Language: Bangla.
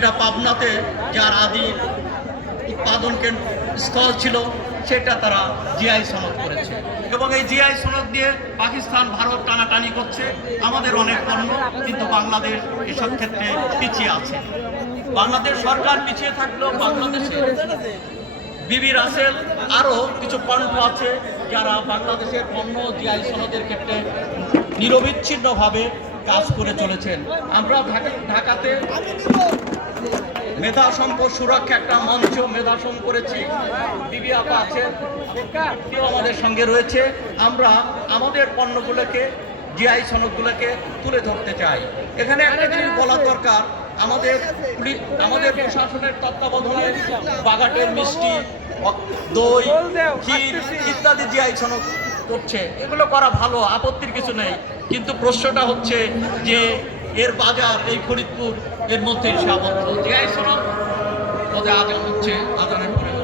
এটা পাবনাতে যার আদি উৎপাদন স্থল ছিল, সেটা তারা জিআই সনদ করেছে। এবং এই জিআই সনদ দিয়ে পাকিস্তান, ভারত টানাটানি করছে। আমাদের অনেক পণ্য, কিন্তু বাংলাদেশ এসব ক্ষেত্রে পিছিয়ে আছে। বাংলাদেশ সরকার পিছিয়ে থাকলেও বাংলাদেশে বিবি রাসেল আরও কিছু পণ্য আছে যারা বাংলাদেশের পণ্য জিআই সনদের ক্ষেত্রে নিরবিচ্ছিন্নভাবে কাজ করে চলেছেন। আমরা ঢাকাতে মেধা সম্পদ সুরক্ষা একটা মঞ্চ, মেধা সম করেছি। দিদি আপা আছেন, কেউ আমাদের সঙ্গে রয়েছে। আমরা আমাদের পণ্যগুলোকে, জিআই সনদগুলোকে তুলে ধরতে চাই। এখানে একটা জিনিস বলা দরকার, আমাদের আমাদের প্রশাসনের তত্ত্বাবধানে বাগাটের মিষ্টি, দই, ক্ষীর ইত্যাদি জিআই সনদ করছে। এগুলো করা ভালো, আপত্তির কিছু নেই। কিন্তু প্রশ্নটা হচ্ছে যে এর বাজার এই ফরিদপুর এর মধ্যে সে আবদ্ধ। পদে আজান হচ্ছে আজানের পরে।